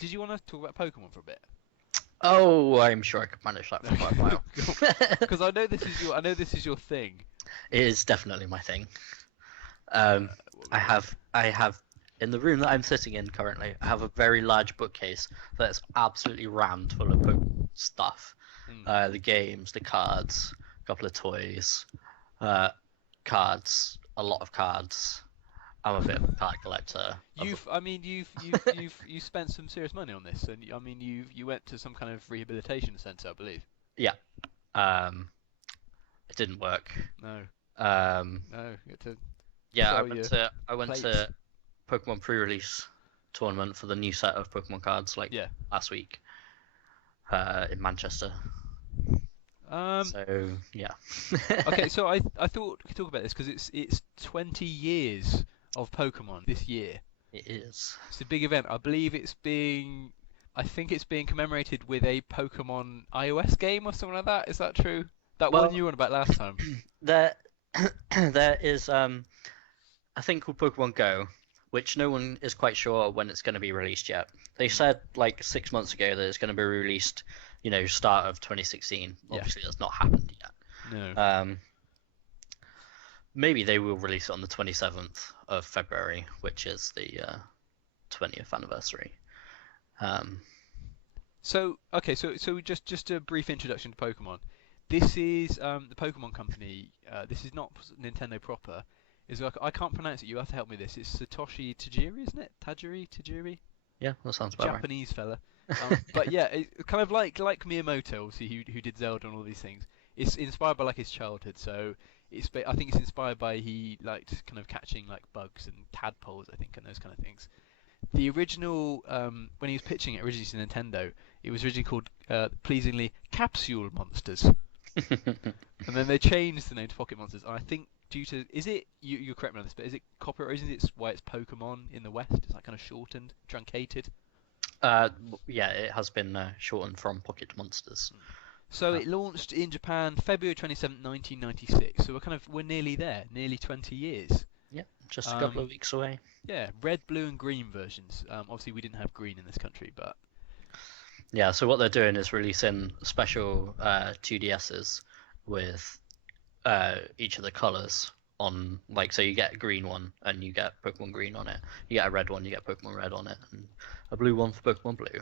Did you want to talk about Pokemon for a bit? Oh, I'm sure I could manage that for quite a while. Because I know this is your thing. It is definitely my thing. What we I got? have in the room that I'm sitting in currently. I have a very large bookcase that's absolutely rammed full of stuff. Mm. The games, the cards, a couple of toys, uh, cards, a lot of cards. I'm a bit of a card collector. You spent some serious money on this, and I mean, you went to some kind of rehabilitation centre, I believe. Yeah. Um, it didn't work. No, Um, no, you had to yeah, sell your I went plates. to Pokemon pre-release tournament for the new set of Pokemon cards like Yeah. last week in Manchester. Um. So yeah. Okay, so I thought we could talk about this because it's 20 years of Pokemon this year. It is. It's a big event. I think it's being commemorated with a Pokemon iOS game or something like that. Is that true? That one Well, you were on about last time. there there is a thing called Pokemon Go, which no one is quite sure when it's going to be released yet. They said like 6 months ago that it's going to be released, start of 2016. Yeah. Obviously, that's not happened yet. No. Maybe they will release it on the 27th of February, which is the 20th anniversary. So just a brief introduction to Pokemon. This is the Pokemon Company. This is not Nintendo proper. Is like I can't pronounce it. You have to help me with this. It's Satoshi Tajiri, isn't it? Tajiri? Yeah, that sounds about right. Japanese fella. But yeah, it's kind of like Miyamoto, obviously, who did Zelda and all these things. It's inspired by like his childhood, so I think it's inspired by he liked kind of catching like bugs and tadpoles, I think, and those kind of things. The original, when he was pitching it originally to Nintendo, it was originally called, pleasingly, Capsule Monsters. And then they changed the name to Pocket Monsters. And I think due to, you correct me on this, but is it copyright reasons? It's why it's Pokemon in the West. It's like kind of shortened, truncated. Uh, yeah, it has been shortened from Pocket Monsters. So it launched in Japan February 27th, 1996. So we're nearly there, nearly 20 years. Yeah, just a couple of weeks away. Yeah, red, blue, and green versions. Obviously, we didn't have green in this country, but Yeah, so what they're doing is releasing special 2DSs with each of the colors on, like, so you get a green one and you get Pokemon Green on it. You get a red one, you get Pokemon Red on it, and a blue one for Pokemon Blue.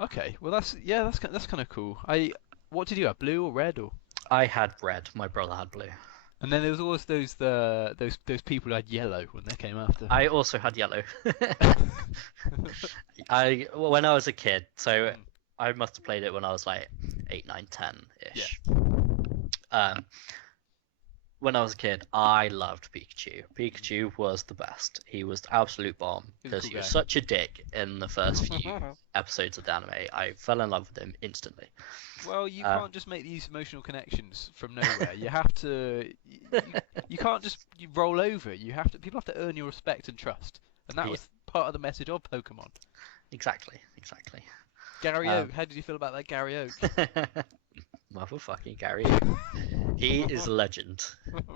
okay. Well, that's kind of cool. What did you have? Blue or red or? I had red. My brother had blue. And then there was always those people who had yellow when they came after. I also had yellow. When I was a kid, so I must have played it when I was like 8, 9, 10 ish. Yeah. When I was a kid, I loved Pikachu. Pikachu was the best. He was the absolute bomb because he was such a dick in the first few episodes of the anime. I fell in love with him instantly. Well, you can't just make these emotional connections from nowhere. You have to. You can't just roll over. People have to earn your respect and trust, and that was part of the message of Pokemon. Exactly. Gary Oak. How did you feel about that Gary Oak? Motherfucking Gary Oak. He is a legend.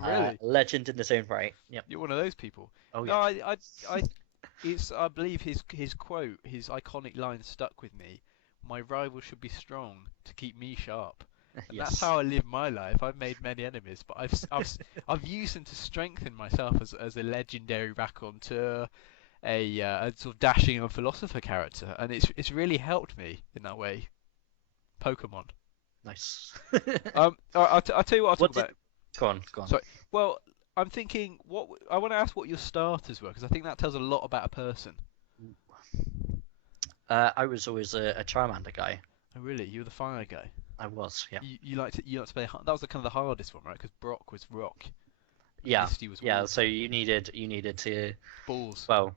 Really? Legend in his own right. Yep. You're one of those people. Oh No, yeah. I believe his quote, his iconic line stuck with me. My rival should be strong to keep me sharp. And Yes. that's how I live my life. I've made many enemies, but I've used them to strengthen myself as a legendary raconteur, a sort of dashing and philosopher character, and it's really helped me in that way. Pokemon. Nice. I'll tell you what I'll talk about. Go on. Sorry. Well, I'm thinking I want to ask what your starters were because I think that tells a lot about a person. I was always a Charmander guy. Oh really? You were the fire guy. I was, yeah. You liked to play. That was kind of the hardest one, right? Because Brock was rock. Yeah. Misty was yeah. water. So you needed to Balls. Well,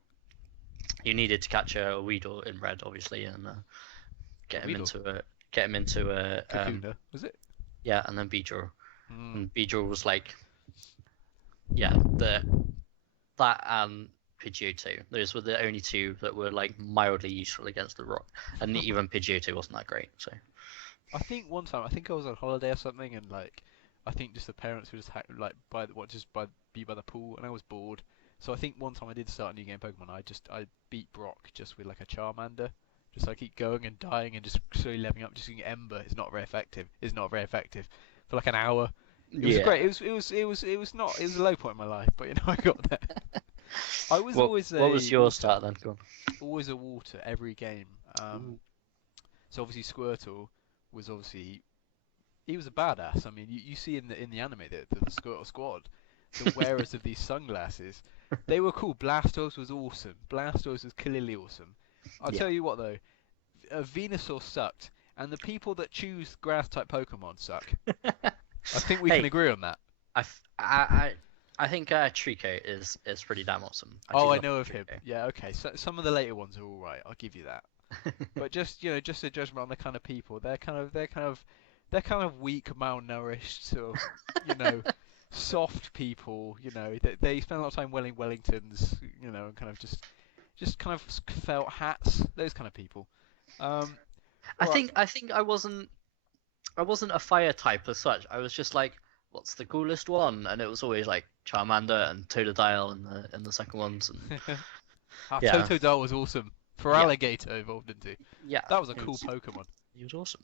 you needed to catch a Weedle in red, obviously, and get him into a Kakuna, was it? Yeah, and then Beedrill. Mm. And Beedrill was like, yeah, that and Pidgeotto. Those were the only two that were like mildly useful against the rock, and even Pidgeotto wasn't that great. So I think one time, I think I was on holiday or something, and like, I think just the parents were just like be by the pool, and I was bored. So I think one time I did start a new game Pokemon. I beat Brock just with like a Charmander, Just like keep going and dying and just slowly leveling up, just getting ember is not very effective. Is not very effective for like an hour. It was Yeah. great. It was not. It was a low point in my life, but I got there. I was always What was a your water, start then? Go on. always a water every game. Ooh. So obviously Squirtle was obviously he was a badass. I mean, you see in the anime the Squirtle squad, the wearers of these sunglasses, they were cool. Blastoise was awesome. Blastoise was clearly awesome. I'll Yeah. tell you what though, Venusaur sucked, and the people that choose grass type Pokemon suck. I think we Hey, can agree on that. I think Trico is pretty damn awesome. Oh, do I love know of him. Trico. Yeah, okay. So some of the later ones are all right. I'll give you that. But just just a judgment on the kind of people. They're kind of weak, malnourished, sort of soft people. They spend a lot of time wearing Wellingtons. And kind of just kind of felt hats. Those kind of people. I Right. think I wasn't a fire type as such. I was just like, what's the coolest one? And it was always like Charmander and Totodile in the second ones. And yeah, Totodile was awesome. For Yeah. Alligator evolved into. yeah, That was a he cool was, Pokemon. he was awesome.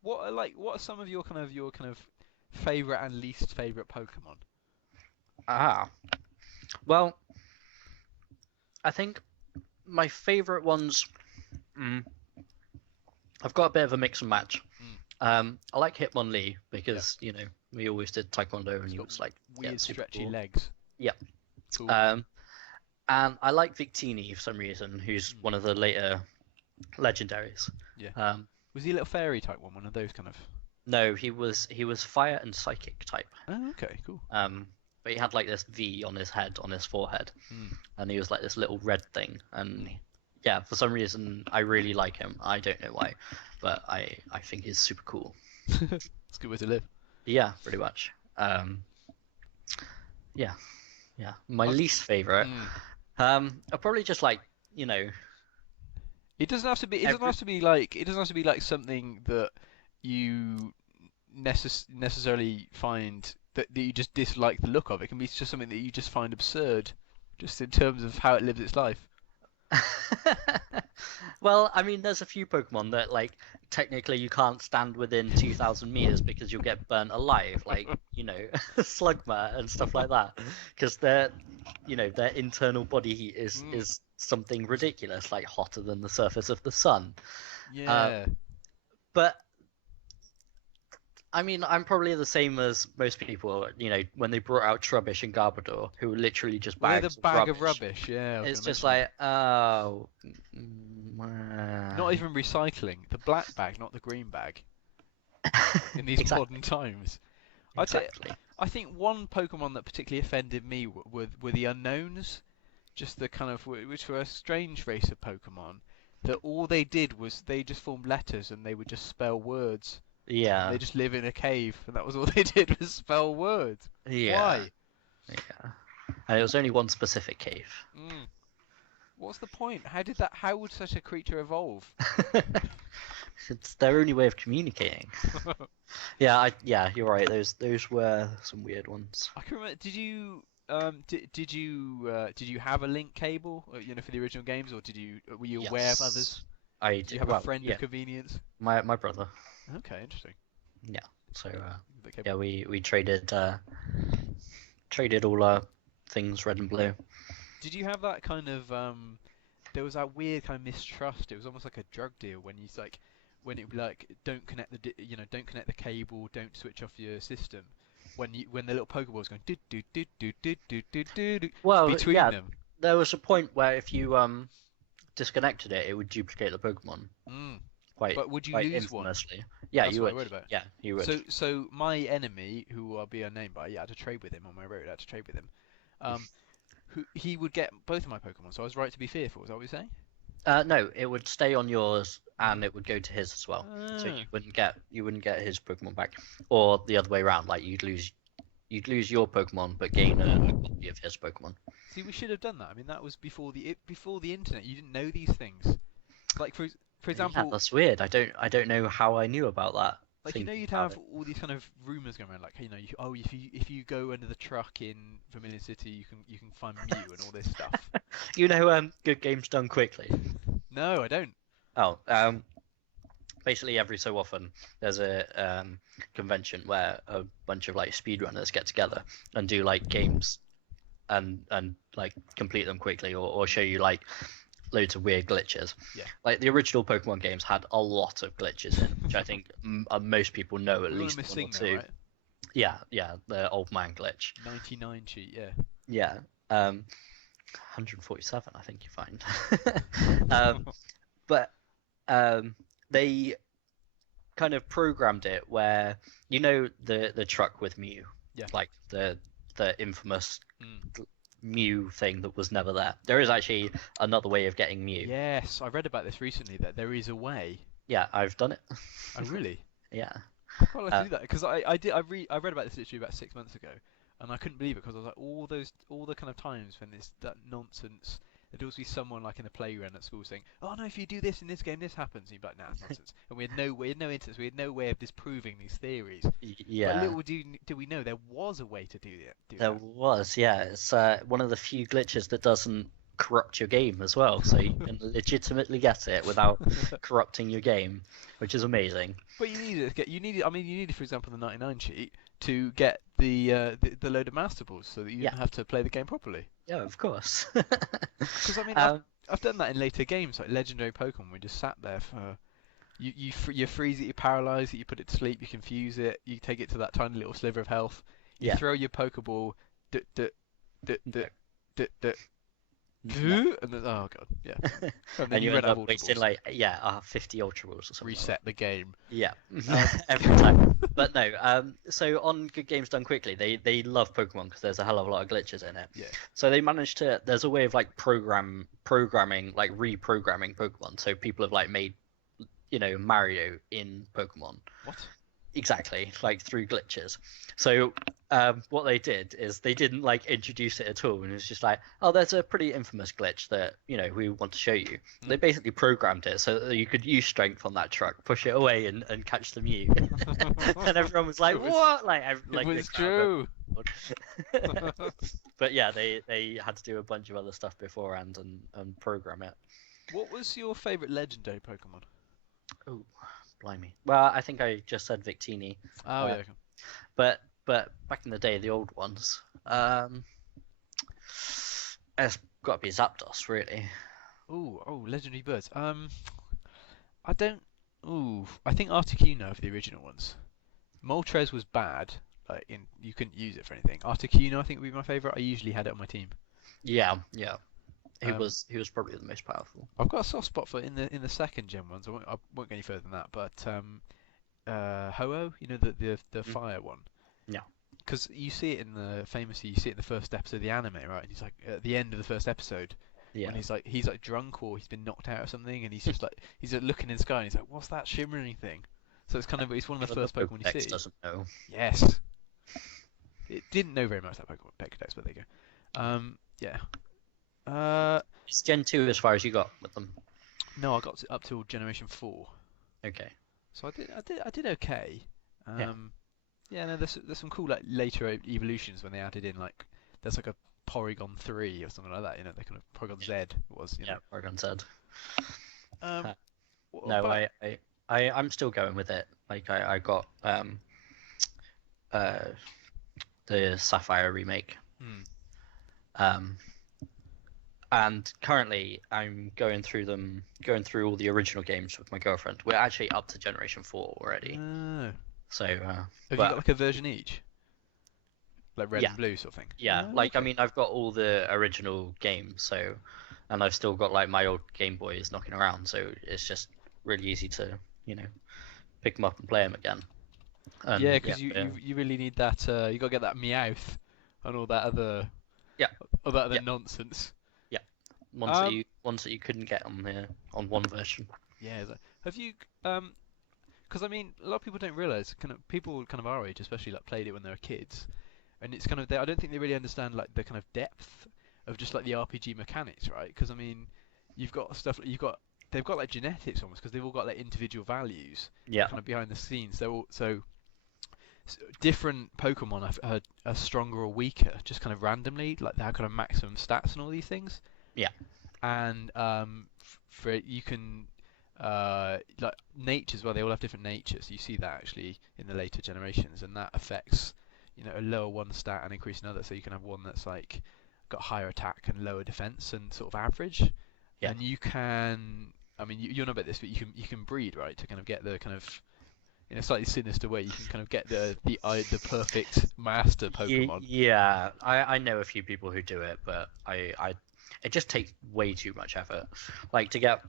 What are some of your kind of favorite and least favorite Pokemon? Ah, well, I think my favorite ones. Mm, I've got a bit of a mix and match. I like Hitmonlee because we always did Taekwondo and It's he got was like weird super stretchy cool. legs. Yeah. Cool. And I like Victini for some reason, who's one of the later legendaries. Yeah. Was he a little fairy type one of those kind of? No, he was fire and psychic type. Oh, okay, cool. But he had like this V on his head, on his forehead, and he was like this little red thing. And yeah, for some reason I really like him. I don't know why, but I think he's super cool. It's a good way to live. Yeah, pretty much. Yeah. My least favorite. I'll probably just like It doesn't have to be. It doesn't have to be like. It doesn't have to be like something that you necessarily find that you just dislike the look of. It can be just something that you just find absurd, just in terms of how it lives its life. Well, I mean, there's a few Pokemon that, like, technically you can't stand within 2,000 meters because you'll get burnt alive, like, Slugma and stuff like that, because their internal body heat is something ridiculous, like hotter than the surface of the sun. Yeah. But I mean, I'm probably the same as most people. When they brought out Trubbish and Garbodor, who were literally just Well, bags the bag of rubbish. Yeah. It's just like, oh. Not even recycling. The black bag, not the green bag. In these modern times. Exactly. I think one Pokemon that particularly offended me were the unknowns. Just the kind of which were a strange race of Pokemon. That all they did was they just formed letters and they would just spell words. Yeah. They just live in a cave, and that was all they did was spell words. Yeah. Why? Yeah. And it was only one specific cave. What's the point? How would such a creature evolve? It's their only way of communicating. Yeah, you're right. Those were some weird ones. I can remember. Did you have a link cable, for the original games, or were you aware of others? Did you have a friend of convenience? My brother. Okay, interesting. Yeah. So yeah, we traded all our things red and blue. Did you have that kind of there was that weird kind of mistrust. It was almost like a drug deal when it would be like don't connect the cable, don't switch off your system. When the little Pokeball was going do do do do do do do do between them. There was a point where if you disconnected it, it would duplicate the Pokemon. But would you lose infamously. one? Yeah, That's you what would. I worried about. Yeah, you would. So my enemy, who I'll be unnamed by, I had to trade with him on my road. I had to trade with him. He would get both of my Pokemon, so I was right to be fearful. Is that what you're saying? No, it would stay on yours, and it would go to his as well. So you wouldn't get his Pokemon back, or the other way around. Like you'd lose your Pokemon, but gain a copy of his Pokemon. See, we should have done that. I mean, that was before the internet. You didn't know these things. Like for example, Yeah, that's weird. I don't know how I knew about that. Like you'd have all these kind of rumors going around, like if you go under the truck in Vermilion City, you can find Mew and all this stuff. Good games done quickly. No, I don't. Oh, basically every so often there's a convention where a bunch of like speedrunners get together and do like games and like complete them quickly or show you like loads of weird glitches. Yeah. Like the original Pokemon games had a lot of glitches in, which I think most people know at We're all least one or missing now, two. right? Yeah, yeah, the old man glitch. 99 cheat, yeah. Yeah. 147, I think you find. But they kind of programmed it where the truck with Mew, Yeah. like the infamous Mm. Mew thing that was never there. There is actually another way of getting Mew. Yes, I read about this recently that there is a way. Yeah, I've done it. Oh, really? Yeah. I quite like to Uh, do that because I read about this literally about 6 months ago, and I couldn't believe it because I was like all the kind of times when that nonsense. There'd always be someone like in the playground at school saying, "Oh no, if you do this in this game, this happens." And you'd be like, "Nah, it's nonsense." And we had no instance, we had no way of disproving these theories. But yeah. little do we know there was a way to do There that. was, yeah. It's one of the few glitches that doesn't corrupt your game as well, so you can legitimately get it without corrupting your game, which is amazing. But you need it. I mean, you needed, for example, the 99 cheat to get the load of master balls, so that you Yeah, didn't have to play the game properly. yeah, of course. Because I mean, um, I've done that in later games, like Legendary Pokemon. We just sat there for you freeze it, you paralyze it, you put it to sleep, you confuse it, you take it to that tiny little sliver of health, you yeah. throw your Pokeball, d d d d No, d d no. and then oh god, yeah, and then And you you run end out of up Ultra wasting Balls. like 50 Ultra Balls or something like that. Reset the game. Yeah, Um, every time. But no, so on Good Games Done Quickly, they love Pokemon because there's a hell of a lot of glitches in it. yeah. So they managed to. There's a way of like programming, like reprogramming Pokemon. So people have like made, Mario in Pokemon. What? Exactly, like through glitches. So what they did is they didn't like introduce it at all, and it's just like, oh, there's a pretty infamous glitch that we want to show you. They basically programmed it so that you could use strength on that truck, push it away, and catch the Mew. And everyone was like, It was, what? Like, it the was crowd true. went. But yeah, they had to do a bunch of other stuff beforehand and program it. What was your favorite legendary Pokemon? Oh, blimey. Well, I think I just said Victini. Oh Uh, yeah. But back in the day, the old ones, it's got to be Zapdos, really. Oh, legendary birds. I don't. Ooh, I think Articuno for the original ones. Moltres was bad. Like you couldn't use it for anything. Articuno, I think would be my favorite. I usually had it on my team. Yeah, yeah. He Um, was probably the most powerful. I've got a soft spot for in the second gen ones. I won't go any further than that. But Ho-Oh, the Mhm. fire one. Yeah. Because you see it famously, you see it in the first episode of the anime, right? And he's like at the end of the first episode when Yeah. he's like drunk or he's been knocked out or something, and he's just like he's looking in the sky and he's like, "What's that shimmering thing?" So it's one of the Even the first Pokemon you Pokedex see. doesn't know. Yes. It didn't know very much that Pokemon Pokedex, but there you go. Yeah. It's Gen 2 as far as you got with them. No, I got up till Generation 4, Okay. so I did okay. Yeah. Yeah, no, there's some cool like later evolutions when they added in like there's like a Porygon 3 or something like that. They kind of Porygon Z it was. Yeah, Oregon said. Um, what No, about I'm still going with it. Like I got uh the Sapphire remake. hmm, Um and currently I'm going through all the original games with my girlfriend. We're actually up to Generation 4 already. oh. So Have you but got like a version each, like red yeah, and blue sort of thing? yeah. Oh, Like I okay. mean I've got all the original games, so and I've still got like my old Game Boys knocking around, so it's just really easy to, pick them up and play them again. Yeah, And yeah, because you really need that. You got to get that Meowth and yeah, all that other yeah, nonsense. yeah. Um, Ones that you couldn't get on one version. yeah. Have you Because I mean, a lot of people don't realize, kind of people kind of our age, especially like played it when they were kids, and it's kind of I don't think they really understand like the kind of depth of just like the RPG mechanics, right? Because I mean, you've got stuff like they've got like genetics almost because they've all got like individual values Yeah, kind of behind the scenes. They're all so different Pokemon are stronger or weaker just kind of randomly, like they have kind of maximum stats and all these things. yeah, And for you can like natures, well, they all have different natures. You see that actually in the later generations, and that affects, a lower one stat and increase another. So you can have one that's like got higher attack and lower defense and sort of average. Yeah. And you can, I mean, you're not about this, but you can breed, right, to kind of get the kind of, in a slightly sinister way, you can kind of get the perfect master Pokemon. Yeah, I know a few people who do it, but it just takes way too much effort. Like to get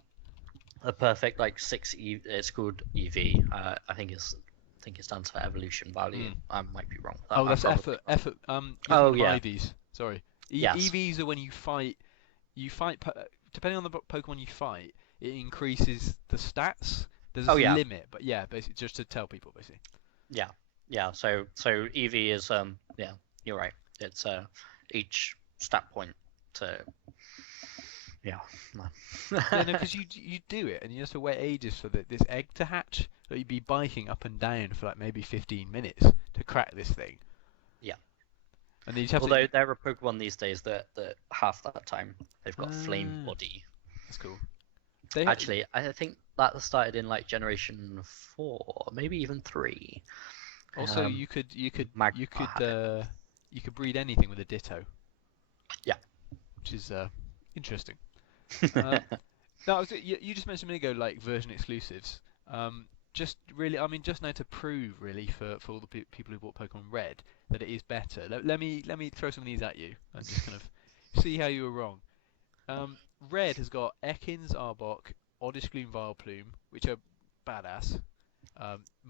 a perfect like it's called EV. I think it's down to evolution value. I might be wrong. Oh, that's probably effort. Oh, You're yeah. thinking of IVs. Sorry. Yes. EVs are when you fight. Depending on the Pokemon you fight, it increases the stats. There's a yeah. limit, but yeah, basically just to tell people, basically. Yeah. So EV is yeah, you're right. It's each stat point to yeah. Yeah, no, because you do it, and you have to wait ages for this egg to hatch. So you'd be biking up and down for like maybe 15 minutes to crack this thing. Yeah. And then you have Although there are Pokemon these days that half that time they've got flame body. That's cool. Actually, I think that started in like Generation 4, maybe even 3. Also, you could breed anything with a Ditto. Yeah. Which is interesting. No, you just mentioned a minute ago like version exclusives. Just really, I mean, just now to prove really for all the people who bought Pokemon Red that it is better. Let me throw some of these at you and just kind of see how you were wrong. Red has got Ekans, Arbok, Oddish Gloom, Vileplume, which are badass.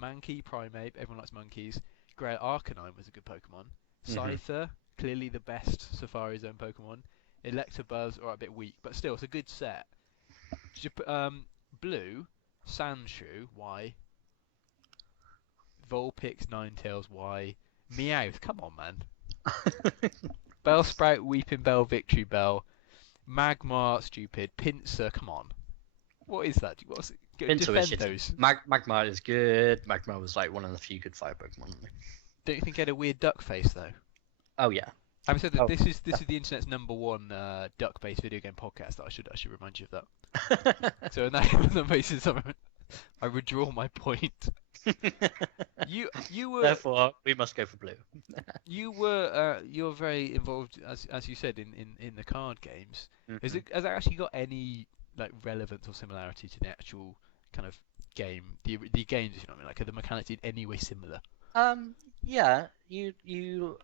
Mankey, Primeape, everyone likes monkeys. Grey Arcanine was a good Pokemon. Scyther, clearly the best Safari Zone Pokemon. Electabuzz, a bit weak, but still, it's a good set. Blue, Sandshrew, why? Vulpix, Ninetales, why? Meowth, come on, man. Bellsprout, Weeping Bell, Victory Bell. Magmar, stupid. Pinsir, come on. What is that? What's Pinsir is those. Magmar is good. Magmar was like one of the few good fire Pokemon. Don't you think it had a weird duck face though? Oh yeah. Having said that, this is the internet's #1 duck-based video game podcast. That I should remind you of that. So on that basis, I withdraw my point. You were. Therefore, we must go for blue. You're very involved, as you said, in the card games. Has it actually got any like relevance or similarity to the actual kind of game, the games? You know what I mean? Like, are the mechanics in any way similar? Yeah, you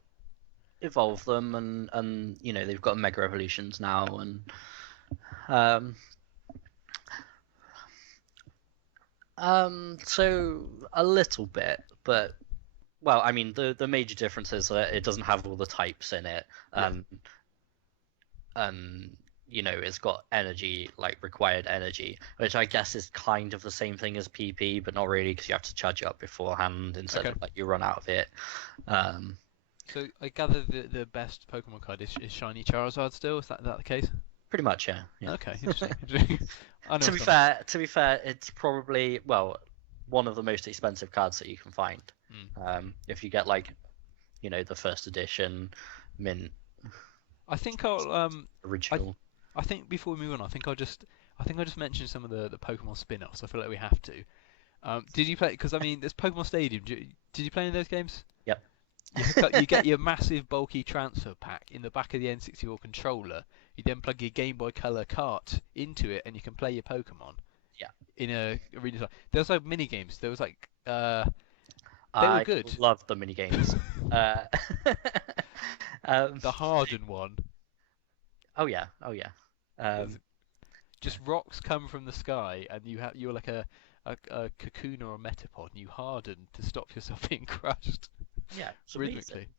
evolve them, and they've got mega evolutions now, and so a little bit, but well, I mean the major difference is that it doesn't have all the types in it, and it's got energy, like required energy, which I guess is kind of the same thing as PP, but not really, because you have to charge it up beforehand instead of like you run out of it. So I gather the best Pokemon card is Shiny Charizard still. Is that the case? Pretty much, yeah. Okay, interesting. To be fair, it's probably one of the most expensive cards that you can find. If you get like, the first edition mint. I think I'll original. I think before we move on, I think I'll just mention some of the Pokemon spin-offs. I feel like we have to. Did you play? Because I mean, there's Pokemon Stadium. Did you play any of those games? Yep. You get your massive bulky transfer pack in the back of the N64 controller. You then plug your Game Boy Color cart into it, and you can play your Pokemon. Yeah. In a arena. There was like mini games. There was like they were good. I love the mini games. The Harden one. Oh yeah. Just rocks come from the sky, and you're like a cocoon or a Metapod, and you harden to stop yourself being crushed. Yeah, rhythmically.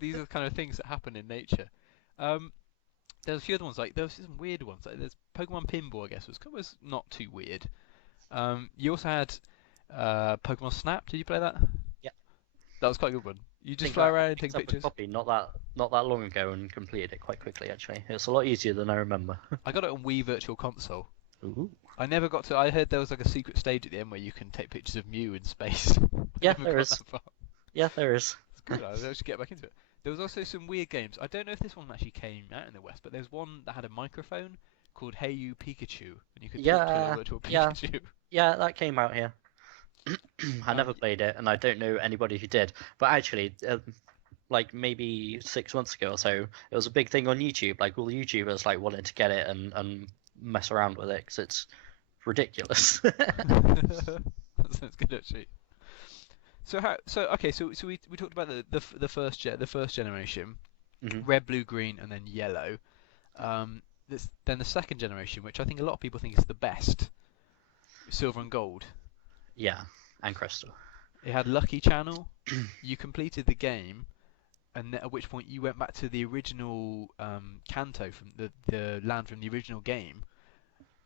These are the kind of things that happen in nature. There's a few other ones, like there was some weird ones. Like there's Pokemon Pinball, I guess, was not too weird. You also had Pokemon Snap. Did you play that? Yeah. That was quite a good one. You just fly around and take pictures. Copy not that long ago and completed it quite quickly. Actually, it's a lot easier than I remember. I got it on Wii Virtual Console. Ooh. I never got to. I heard there was like a secret stage at the end where you can take pictures of Mew in space. Yeah, there is. Yeah, there is. It's good. I should get back into it. There was also some weird games. I don't know if this one actually came out in the West, but there's one that had a microphone called Hey You Pikachu, and you could talk to a virtual Pikachu. Yeah, that came out here. I never Um, played it, and I don't know anybody who did. But actually, like maybe 6 months ago or so, it was a big thing on YouTube. Like all the YouTubers like wanted to get it and mess around with it because it's ridiculous. that sounds good actually. So how? So okay. So we talked about the first generation, Mhm. red, blue, green, and then yellow. Then the second generation, which I think a lot of people think is the best, silver and gold. Yeah, and Crystal. It had Lucky Channel. You completed the game, and at which point you went back to the original Kanto from the land from the original game,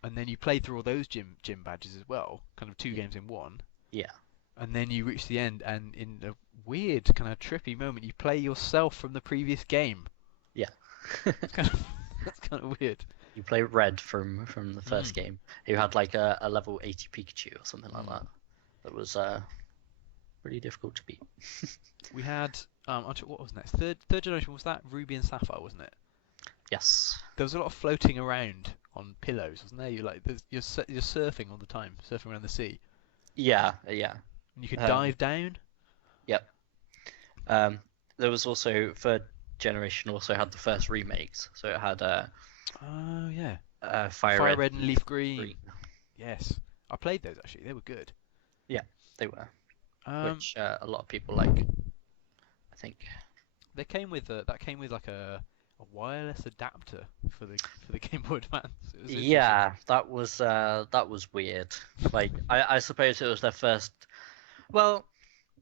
and then you played through all those gym badges as well, kind of two Yeah. games in one. Yeah. And then you reach the end, and in a weird kind of trippy moment, you play yourself from the previous game. Yeah. It's kind of that's kind of weird. You play Red from the Mm, first game, who had like a level 80 Pikachu or something like mm. that. That was pretty difficult to beat. We had what was next? Third generation was that Ruby and Sapphire, wasn't it? Yes. There was a lot of floating around on pillows, wasn't there? You're surfing all the time, surfing around the sea, Yeah. Yeah. and you could Um, dive down. yep. There was also third generation also had the first remakes, so it had Oh yeah, Fire Fire Red, Red and Leaf Green. Green. Yes, I played those actually. They were good. Yeah, they were, Um, which a lot of people like. I think. they came with that came with like a wireless adapter for the Game Boy Advance. It was interesting. Yeah, that was weird. Like I suppose it was their first. Well,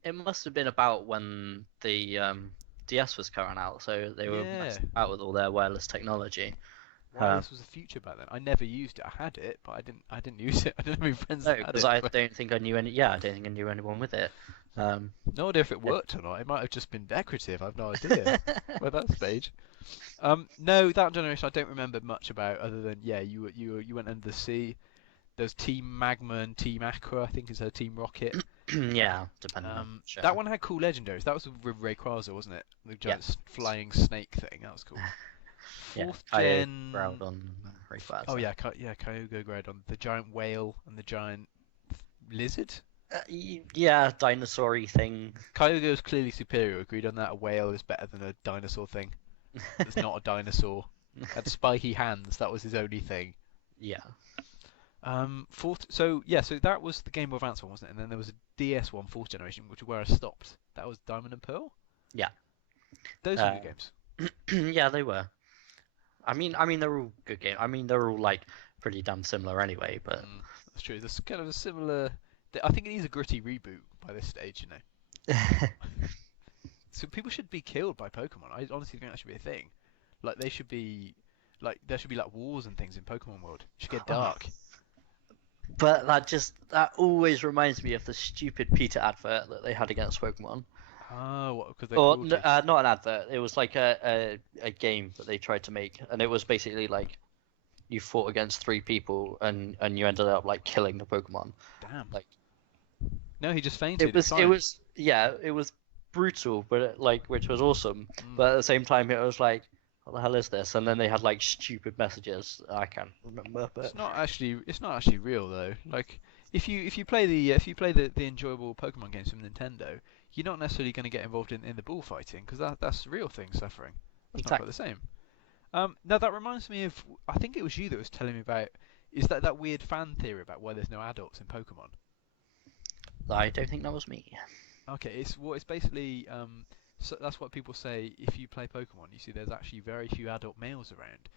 it must have been about when the DS was coming out, so they were Yeah, messing about with all their wireless technology. wireless was the future back then. I never used it. I had it, but I didn't use it. I didn't have any friends No, that had because it. I But don't think I knew any. Yeah, I don't think I knew anyone with it. no idea if it Yeah. worked or not. It might have just been decorative. I've no idea. By that stage. No, that generation I don't remember much about other than yeah, you went under the sea. There's Team Magma and Team Aqua, I think is her Team Rocket. Yeah, depending on show. That one had cool legendaries. That was with Rayquaza, wasn't it? The Yeah. giant flying snake thing. That was cool. Yeah, Fourth Kyo, gen. Groudon, Rayquaza. Oh yeah, Kyogre Groudon, the giant whale and the giant lizard. Yeah, dinosaur-y thing. Kyogre is clearly superior. Agreed on that. A whale is better than a dinosaur thing. It's not a dinosaur. Had spiky hands. That was his only thing. Yeah. So that was the Game Boy Advance one, wasn't it? And then there was a DS one, fourth generation, which is where I stopped. That was Diamond and Pearl. Yeah. Those were good games. Yeah, they were. I mean, they're all good games. I mean, they're all like pretty damn similar anyway. But That's true. There's kind of a similar. I think it needs a gritty reboot by this stage, you know. So people should be killed by Pokemon. I honestly think that should be a thing. Like they should be, like there should be like wars and things in Pokemon World. It should get dark. But that always reminds me of the stupid Peter advert that they had against Pokemon. Oh, what? Because they're Or cruelty. not an advert. It was like a game that they tried to make, and it was basically like you fought against three people, and you ended up like killing the Pokemon. Damn. Like No, he just fainted. it was brutal, but which was awesome. But at the same time, it was like, what the hell is this? And then they had like stupid messages. I can't remember, but It's not actually real though. Like if you play the enjoyable Pokemon games from Nintendo, you're not necessarily going to get involved in the bullfighting because that's real things suffering. That's not quite the same. Now that reminds me of I think it was you that was telling me about is that weird fan theory about why there's no adults in Pokemon. I don't think that was me. Okay, it's basically so that's what people say if you play Pokemon. You see, there's actually very few adult males around,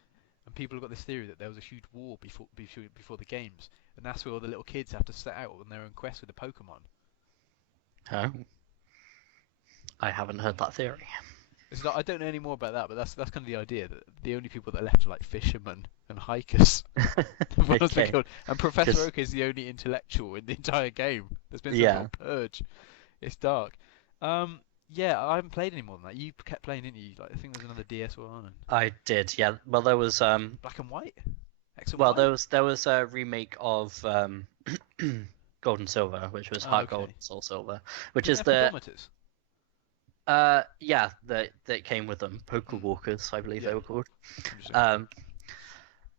and people have got this theory that there was a huge war before the games, and that's where all the little kids have to set out on their own quest with the Pokemon. Oh, I haven't heard that theory. It's not, I don't know any more about that, but that's kind of the idea that the only people that are left are like fishermen and hikers. Okay. And Professor 'Cause- Oak is the only intellectual in the entire game. There's been some Yeah. sort of purge. It's dark. Yeah, I haven't played any more than that. You kept playing, didn't you? Like I think there's another DS one and I did, yeah. Well, there was Black and White. X and well, Y? there was a remake of Gold and Silver, which was Heart okay. Gold and Soul Silver, which Didn't is have the pedometers? yeah that came with them, Poker Walkers, I believe Yeah. they were called. Interesting.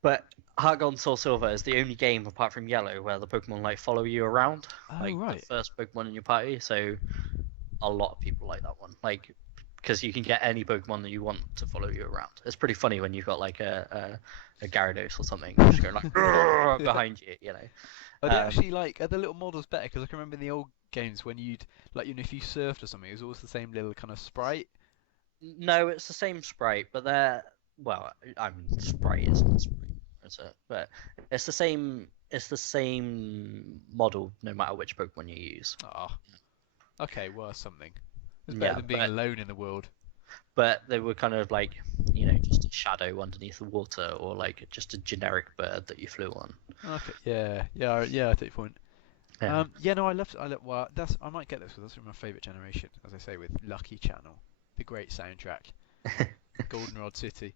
But Heart Gold and Soul Silver is the only game apart from Yellow where the Pokemon like follow you around, Oh like the right. first Pokemon in your party. So a lot of people like that one, like because you can get any Pokemon that you want to follow you around. It's pretty funny when you've got like a Gyarados or something just going like "Grrr" behind you, you know. Are they Um, actually like are the little models better? Because I can remember in the old games when you'd like if you surfed or something, it was always the same little kind of sprite. no, it's the same sprite, but they're well, I mean, sprite isn't sprite, is it? But it's the same. It's the same model no matter which Pokemon you use. Ah, okay, well something. It's better Yeah, than being alone in the world. but they were kind of like just a shadow underneath the water or like just a generic bird that you flew on. Okay, yeah, I take your point. Yeah. Yeah, no, well, I might get this because that's my favourite generation, as I say, with Lucky Channel, the great soundtrack, Goldenrod City.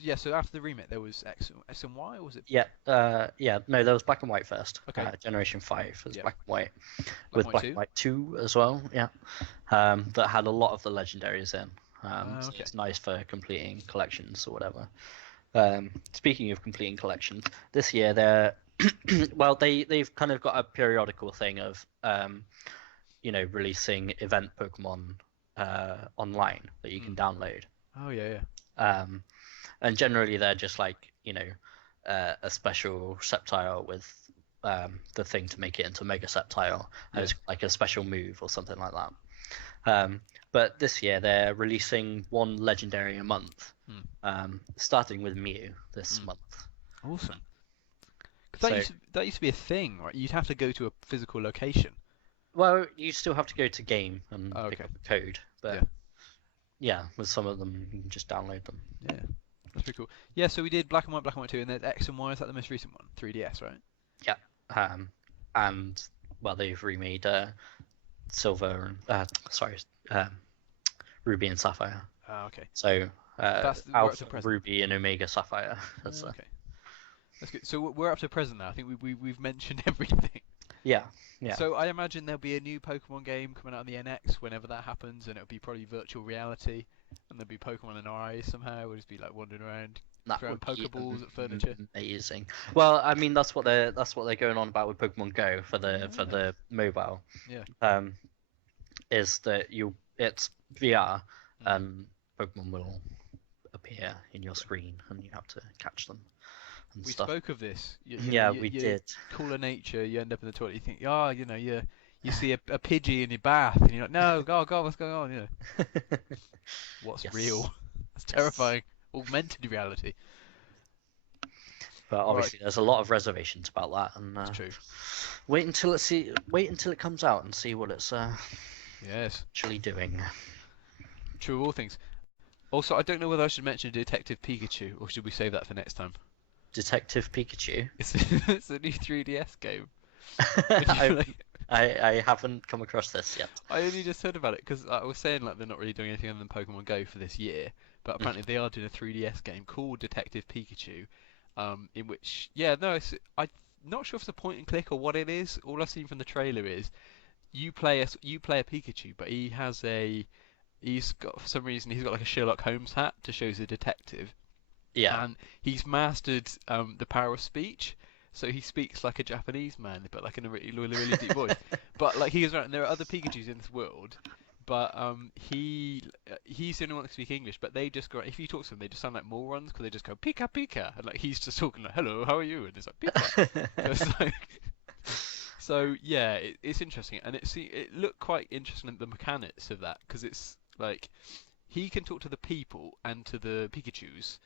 Yeah, so after the remake there was X and Y, or was it? Yeah, no, there was Black and White first. Okay, Generation 5 was yeah, Black and White, Black and with White Black and 2. White 2 as well, yeah. That had a lot of the legendaries in. So Okay. it's nice for completing collections or whatever. Speaking of completing collections, this year well, they've kind of got a periodical thing of releasing event Pokemon online that you can download. Oh yeah, Um, and generally they're just like a special Sceptile with the thing to make it into Mega Sceptile, and yeah. it's like a special move or something like that. But this year they're releasing one legendary a month, starting with Mew this month. Awesome. Because So, that used to be a thing, right? You'd have to go to a physical location. well, you still have to go to game and Oh, pick okay. up the code, Yeah. but yeah, with some of them you can just download them. Yeah. That's pretty cool. Yeah, so we did Black and White 2, and then X and Y, is that the most recent one? 3DS, right? Yeah, and well, they've remade Silver and um, Ruby and Sapphire. Ah, okay. So We're up to Alpha, present. Ruby, and Omega Sapphire. Okay. That's good. So we're up to present now. I think we've mentioned everything. Yeah, yeah. So I imagine there'll be a new Pokemon game coming out on the NX whenever that happens, and it'll be probably virtual reality, and there'll be Pokemon in our eyes somehow. We'll just be like wandering around, That throwing would be Pokeballs at furniture. amazing. Well, I mean that's what they're going on about with Pokemon Go for the mobile. Yeah. Is that it's VR Mm. and Pokemon will appear in your screen and you have to catch them and We stuff. spoke of this. We did. Cooler nature. You end up in the toilet. You think, oh, you see a Pidgey in your bath, and you're like, no, God, what's going on? What's Yes. real? That's Yes. terrifying. Augmented reality. But obviously, there's a lot of reservations about that, and That's true. wait until it comes out and see what it's Yes. actually doing. True of all things. Also, I don't know whether I should mention Detective Pikachu, or should we save that for next time? Detective Pikachu. It's a new 3DS game. I haven't come across this yet. I only just heard about it because I was saying like they're not really doing anything other than Pokemon Go for this year, but apparently they are doing a 3DS game called Detective Pikachu, in which I'm not sure if it's a point and click or what it is. All I've seen from the trailer is you play a Pikachu, but he's got for some reason he's got like a Sherlock Holmes hat to show he's a detective. Yeah. And he's mastered the power of speech, so he speaks like a Japanese man, but like in a really deep voice. But like he goes around, and there are other Pikachu's in this world, but he's the only one that can speak English. But they just go, if you talk to them, they just sound like morons because they just go Pika Pika, and like he's just talking like hello, how are you? And it's like Pika. So it's like, so yeah, it's interesting, and it looked quite interesting the mechanics of that because it's like he can talk to the people and to the Pikachu's.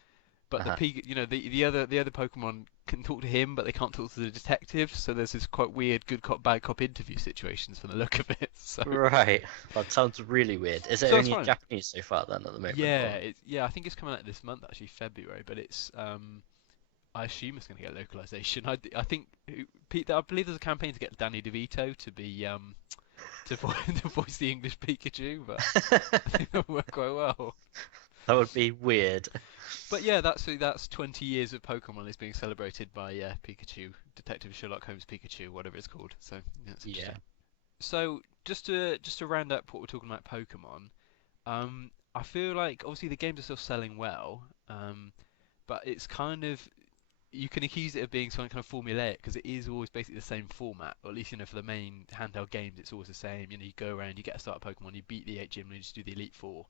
But the other Pokemon can talk to him, but they can't talk to the detective. So there's this quite weird good cop bad cop interview situations from the look of it. So Right. That sounds really weird. Is it So it's only in fine. Japanese so far then at the moment? yeah, or- I think it's coming out this month actually, February. But it's I assume it's going to get localization. I think I believe there's a campaign to get Danny DeVito to be to voice the English Pikachu, but I think that would work quite well. That would be weird. But yeah, that's 20 years of Pokemon is being celebrated by Pikachu, Detective Sherlock Holmes Pikachu, whatever it's called. So that's interesting. So just to round up what we're talking about Pokemon, I feel like obviously the games are still selling well. but it's kind of you can accuse it of being some kind of formulaic because it is always basically the same format, or at least for the main handheld games it's always the same. You go around, you get a start Pokemon, you beat the 8 gym, and you just do the Elite Four,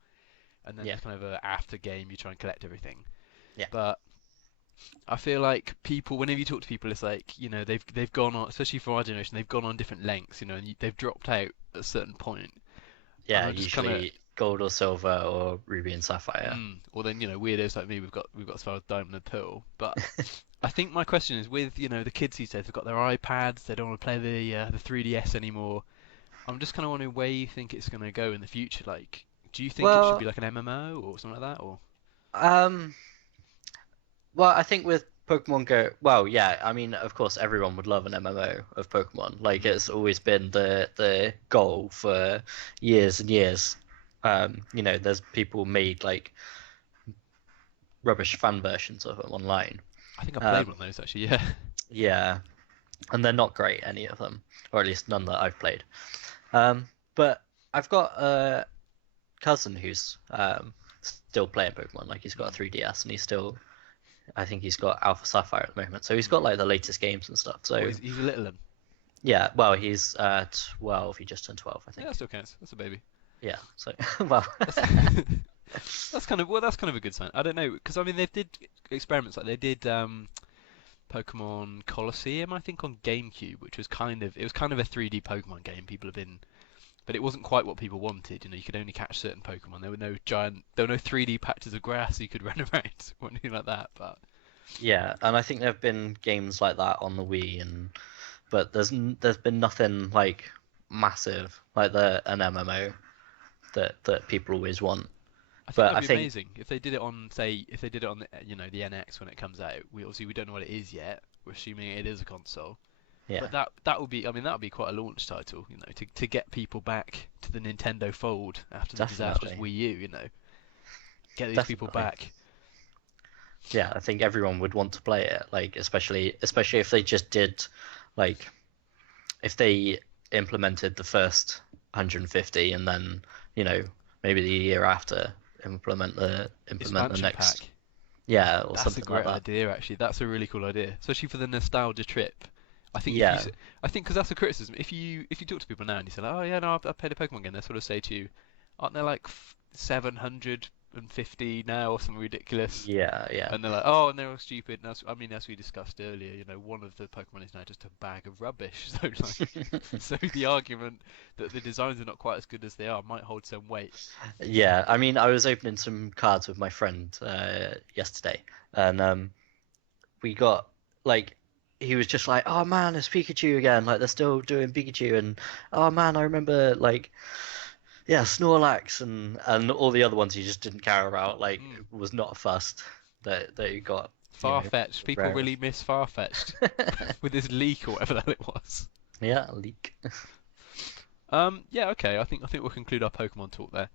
and then Yeah, there's kind of a after game you try and collect everything. yeah. But I feel like people, whenever you talk to people, it's like they've gone on, especially for our generation, they've gone on different lengths, and they've dropped out at a certain point, and Yeah, I'm just kind of usually gold or silver or ruby and sapphire. or then weirdos like me, we've got as far as Diamond and Pearl. But I think my question is with the kids these days, they've got their iPads, they don't want to play the 3DS anymore. I'm just kind of wondering where you think it's going to go in the future. Like, do you think it should be Well, like an MMO or something like that, or? um, well, I think with Pokemon Go, well, yeah, I mean, of course, everyone would love an MMO of Pokemon. Like, Mm. it's always been the goal for years and years. There's people made like rubbish fan versions of them online. I think I played Um, one of those actually. Yeah. yeah, and they're not great, any of them, or at least none that I've played. But I've got a cousin who's still playing Pokemon. Like, he's got a Mm. 3DS, and I think he's got Alpha Sapphire at the moment. So he's got like the latest games and stuff. Well, So he's a little one. yeah, well, he's 12. He just turned 12, I Yeah, that think. still counts. That's a baby. Yeah. So well, That's that's kind of a good sign. I don't know because I mean they did experiments like they did Pokemon Colosseum I think on GameCube, which was kind of a 3D Pokemon game. People have been, but it wasn't quite what people wanted. You could only catch certain Pokemon. There were no 3D patches of grass you could run around or anything like that. But yeah, and I think there have been games like that on the Wii, but there's been nothing like massive like an MMO that people always want. I think But that'd I be think amazing if they did it on, say, if they did it on the NX when it comes out. We don't know what it is yet. We're assuming it is a console, yeah, but that would be, I mean, that would be quite a launch title, to get people back to the Nintendo fold after the disastrous definitely, Wii U, get these people definitely. back. Yeah, I think everyone would want to play it, like especially if they just did like if they implemented the first 150 and then, you know, maybe the year after implement the Expansion next. pack. Yeah, or That's a something like great that. idea, actually. That's a really cool idea, especially for the nostalgia trip. I think Yeah. I think because that's a criticism. If you talk to people now and you say, like, oh yeah, no, I've played a Pokemon game, they sort of say to you, aren't there like 750 now or something ridiculous? Yeah, yeah. And they're like, oh, and they're all stupid. And as we discussed earlier, one of the Pokemon is now just a bag of rubbish. So so the argument that the designs are not quite as good as they are might hold some weight. Yeah, I mean, I was opening some cards with my friend yesterday, and we got like he was just like, "Oh man, it's Pikachu again! Like they're still doing Pikachu," and "Oh man, I remember like yeah, Snorlax and all the other ones he just didn't care about. Like Mm. was not fussed that he got, Farfetch'd. People rare. really miss Farfetch'd with this leak or whatever that it was. Yeah, leak. Yeah, okay. I think we'll conclude our Pokemon talk there.